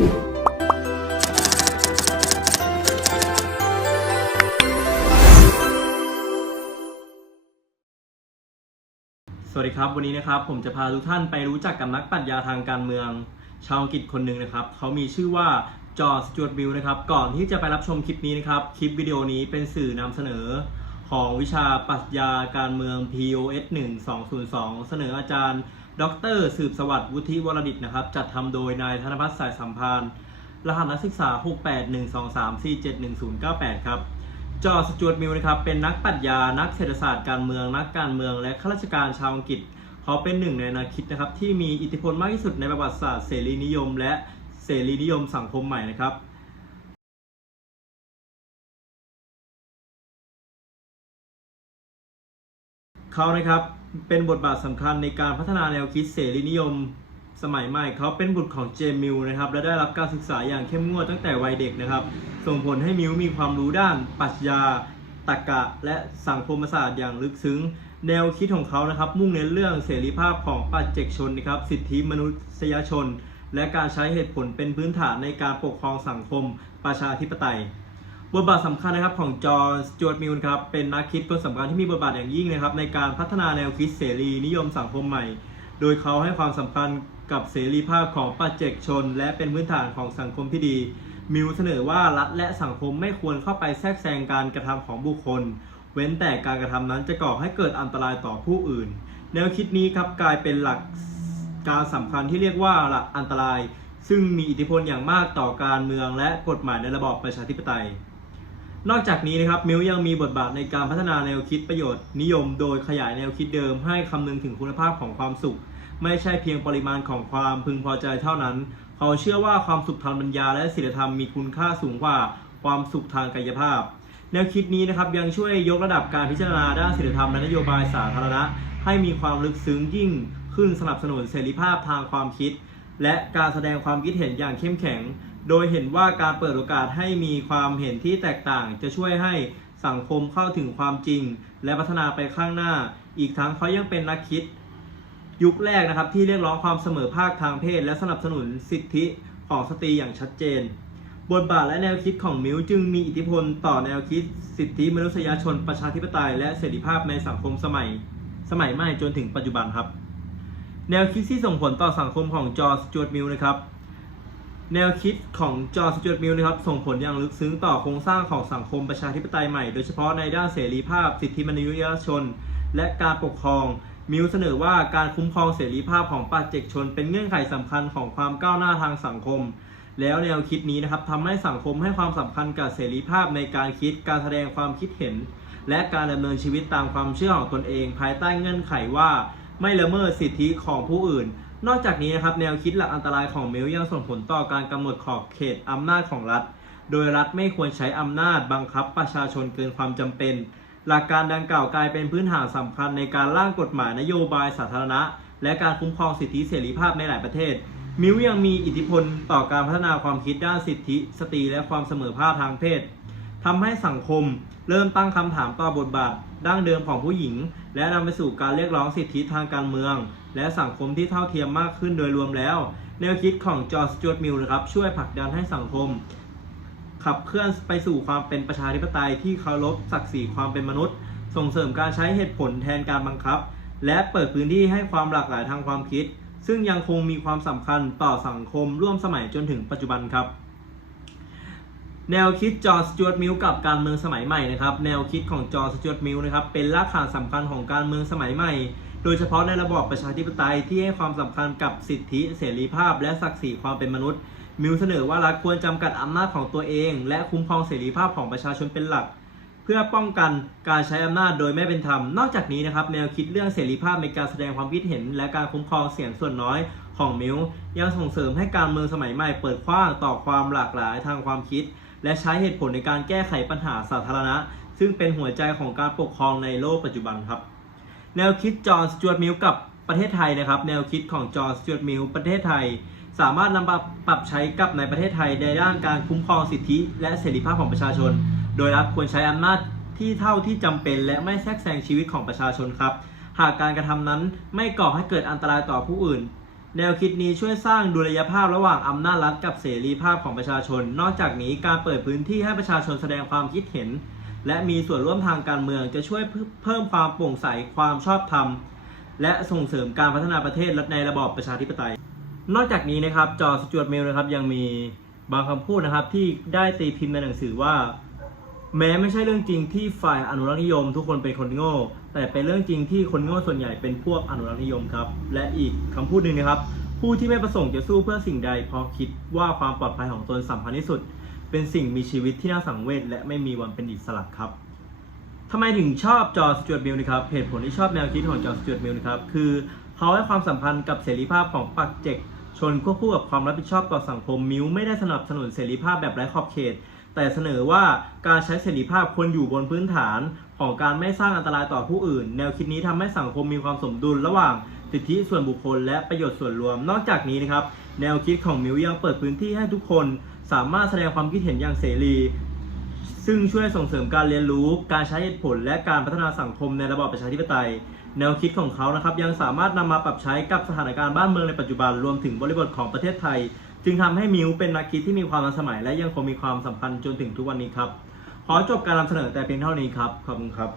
สวัสดีครับ วันนี้นะครับผมจะพาทุกท่านไปรู้จักกับนักปรัชญาทางการเมือง ชาวอังกฤษคนหนึ่งนะครับเขามีชื่อว่าจอร์จสจวตบิลนะครับก่อนที่จะไปรับชมคลิปนี้นะครับ คลิปวิดีโอนี้เป็นสื่อนำเสนอ ของวิชาปรัชญาการเมือง POS 1202 เสนออาจารย์ ดรสืบสวัสดิ์วุฒิวรดิตนะครับ จัดทำโดยนายธนพัฒน์สายสัมพันธ์รหัสนักศึกษา 68123471098 ครับ จอสจวตมิลนะครับ เป็นนักปรัชญา นักเศรษฐศาสตร์การเมือง นักการเมือง และข้าราชการชาวอังกฤษ เขาเป็นหนึ่งในนักคิดนะครับ ที่มีอิทธิพลมากที่สุดในประวัติศาสตร์เสรีนิยม และเสรีนิยมสังคมใหม่นะครับเขานะครับ เป็นบทบาทสำคัญในการพัฒนาแนวคิดเสรีนิยมสมัยใหม่เขาเป็นบุตรของเจมิลนะครับและได้รับการศึกษาอย่างเข้มงวดตั้งแต่วัยเด็กนะครับ ส่งผลให้มิลมีความรู้ด้านปรัชญาตรรกะ และสังคมศาสตร์อย่างลึกซึ้ง แนวคิดของเขานะครับ มุ่งเน้นเรื่องเสรีภาพของปัจเจกชนนะครับ สิทธิมนุษยชน และการใช้เหตุผลเป็นพื้นฐานในการปกครองสังคมประชาธิปไตย บทบาทสำคัญนะครับของจอห์นสจวตมิลครับเป็นนักคิดคนสำคัญที่มีบทบาทอย่างยิ่งนะครับในการพัฒนาแนวคิดเสรีนิยมสังคมใหม่ โดยเขาให้ความสำคัญกับเสรีภาพของปัจเจกชน และเป็นพื้นฐานของสังคมที่ดี มิลเสนอว่ารัฐและสังคมไม่ควรเข้าไปแทรกแซงการกระทำของบุคคล เว้นแต่การกระทำนั้นจะก่อให้เกิดอันตรายต่อผู้อื่น แนวคิดนี้ครับกลายเป็นหลักการสำคัญที่เรียกว่าหลักอันตราย ซึ่งมีอิทธิพลอย่างมากต่อการเมืองและกฎหมายในระบอบประชาธิปไตย นอกจากนี้นะครับมิลยังมีบทบาทในการพัฒนาแนวคิดประโยชน์นิยม โดยขยายแนวคิดเดิมให้คำนึงถึงคุณภาพของความสุข ไม่ใช่เพียงปริมาณของความพึงพอใจเท่านั้น เขาเชื่อว่าความสุขทางปัญญาและศีลธรรมมีคุณค่าสูงกว่าความสุขทางกายภาพ แนวคิดนี้นะครับยังช่วยยกระดับการพิจารณาด้านศีลธรรมและนโยบายสาธารณะ ให้มีความลึกซึ้งยิ่งขึ้นสนับสนุนเสรีภาพทางความคิด และการแสดงความคิดเห็นอย่างเข้มแข็ง โดยเห็นว่าการเปิดโอกาสให้มีความเห็นที่แตกต่าง จะช่วยให้สังคมเข้าถึงความจริง และพัฒนาไปข้างหน้า อีกทั้งเขายังเป็นนักคิด ยุคแรกนะครับที่เรียกร้องความเสมอภาคทางเพศ และสนับสนุนสิทธิของสตรีอย่างชัดเจน บทบาทและแนวคิดของมิวจึงมีอิทธิพลต่อแนวคิด สิทธิมนุษยชน ประชาธิปไตย และเสรีภาพในสังคมสมัย สมัยใหม่จนถึงปัจจุบันครับ แนวคิดที่ส่งผลต่อสังคมของจอร์จสจวตมิลนะครับ แนวคิดของจอร์จสจวตมิลนะครับส่งผลอย่างลึกซึ้งต่อโครงสร้างของสังคมประชาธิปไตยใหม่ โดยเฉพาะในด้านเสรีภาพ สิทธิมนุษยชน และการปกครอง มิลเสนอว่าการคุ้มครองเสรีภาพของปัจเจกชน เป็นเงื่อนไขสำคัญของความก้าวหน้าทางสังคม แล้วแนวคิดนี้นะครับทำให้สังคมให้ความสำคัญกับเสรีภาพในการคิดการแสดงความคิดเห็น และการดำเนินชีวิตตามความเชื่อของตนเอง ภายใต้เงื่อนไขว่า ไม่ละเมิดสิทธิของผู้อื่น นอกจากนี้นะครับแนวคิดหลักอันตรายของมิลยังส่งผลต่อการกำหนดขอบเขตอำนาจของรัฐ โดยรัฐไม่ควรใช้อำนาจบังคับประชาชนเกินความจำเป็น หลักการดังกล่าวกลายเป็นพื้นฐานสำคัญในการร่างกฎหมายนโยบายสาธารณะ และการคุ้มครองสิทธิเสรีภาพในหลายประเทศ มิวยังมีอิทธิพลต่อการพัฒนาความคิดด้านสิทธิ สตรีและความเสมอภาคทางเพศทำให้สังคมเริ่มตั้งคำถามต่อบทบาทดั้งเดิมของผู้หญิง และนำไปสู่การเรียกร้องสิทธิทางการเมือง และสังคมที่เท่าเทียมมากขึ้นโดยรวมแล้ว แนวคิดของจอร์จสจวตมิลนะครับช่วยผลักดันให้สังคม ขับเคลื่อนไปสู่ความเป็นประชาธิปไตยที่เคารพศักดิ์ศรีความเป็นมนุษย์ ส่งเสริมการใช้เหตุผลแทนการบังคับ และเปิดพื้นที่ให้ความหลากหลายทางความคิด ซึ่งยังคงมีความสำคัญต่อสังคมร่วมสมัยจนถึงปัจจุบันครับแนวคิดจอร์จสจวตมิลกับการเมืองสมัยใหม่นะครับ แนวคิดของจอร์จสจวตมิลนะครับเป็นรากฐานสำคัญของการเมืองสมัยใหม่ โดยเฉพาะในระบอบประชาธิปไตยที่ให้ความสำคัญกับสิทธิเสรีภาพ และศักดิ์ศรีความเป็นมนุษย์ มิลเสนอว่ารัฐควรจำกัดอำนาจของตัวเอง และคุ้มครองเสรีภาพของประชาชนเป็นหลัก เพื่อป้องกันการใช้อำนาจโดยไม่เป็นธรรม นอกจากนี้นะครับแนวคิดเรื่องเสรีภาพในการแสดงความคิดเห็น และการคุ้มครองเสียงส่วนน้อยของมิลยังส่งเสริมให้การเมืองสมัยใหม่เปิดกว้างต่อความหลากหลายทางความคิด และใช้เหตุผลในการแก้ไขปัญหาสาธารณะ ซึ่งเป็นหัวใจของการปกครองในโลกปัจจุบันครับ แนวคิดจอห์นสจวตมิลกับประเทศไทยนะครับ แนวคิดของจอห์นสจวตมิลประเทศไทย สามารถนำมาปรับใช้กับในประเทศไทยในด้านการคุ้มครองสิทธิ และเสรีภาพของประชาชน โดยรัฐควรใช้อำนาจที่เท่าที่จำเป็น และไม่แทรกแซงชีวิตของประชาชนครับ หากการกระทำนั้นไม่ก่อให้เกิดอันตรายต่อผู้อื่น แนวคิดนี้ช่วยสร้างดุลยภาพระหว่างอำนาจรัฐกับเสรีภาพของประชาชน นอกจากนี้การเปิดพื้นที่ให้ประชาชนแสดงความคิดเห็น และมีส่วนร่วมทางการเมืองจะช่วยเพิ่มความโปร่งใสความชอบธรรม และส่งเสริมการพัฒนาประเทศในระบอบประชาธิปไตย นอกจากนี้นะครับจอสจวตเมลนะครับยังมีบางคำพูดนะครับที่ได้ตีพิมพ์ในหนังสือว่า แม้ไม่ใช่เรื่องจริงที่ฝ่ายอนุรักษ์นิยม ทุกคนเป็นคนโง่ แต่เป็นเรื่องจริงที่คนโง่ส่วนใหญ่เป็นพวกอนุรักษ์นิยมครับและอีกคำพูดหนึ่งนะครับ ผู้ที่ไม่ประสงค์จะสู้เพื่อสิ่งใดเพราะคิดว่าความปลอดภัยของตนสำคัญที่สุด เป็นสิ่งมีชีวิตที่น่าสังเวชและไม่มีวันเป็นอิสระครับทำไมถึงชอบจอร์จสจวตมิลนะครับเหตุผลที่ชอบแนวคิดของจอร์จสจวตมิลนะครับคือเขาให้ความสัมพันธ์กับเสรีภาพของปักเจกชนควบคู่กับความรับผิดชอบต่อสังคมมิลไม่ได้สนับสนุนเสรีภาพแบบไร้ขอบเขต แต่เสนอว่าการใช้เสรีภาพควรอยู่บนพื้นฐานของการไม่สร้างอันตรายต่อผู้อื่น แนวคิดนี้ทำให้สังคมมีความสมดุลระหว่าง สิทธิส่วนบุคคล และประโยชน์ส่วนรวม นอกจากนี้นะครับ แนวคิดของมิวยังเปิดพื้นที่ให้ทุกคน สามารถแสดงความคิดเห็นอย่างเสรี ซึ่งช่วยส่งเสริมการเรียนรู้ การใช้เหตุผล และการพัฒนาสังคมในระบอบประชาธิปไตย แนวคิดของเขานะครับยังสามารถนำมาปรับใช้กับสถานการณ์บ้านเมืองในปัจจุบันรวมถึงบริบทของประเทศไทย จึงทำให้มิวเป็นนักคิดที่มีความทันสมัย และยังคงมีความสำคัญจนถึงทุกวันนี้ครับขอจบการนำเสนอแต่เพียงเท่านี้ครับขอบคุณครับ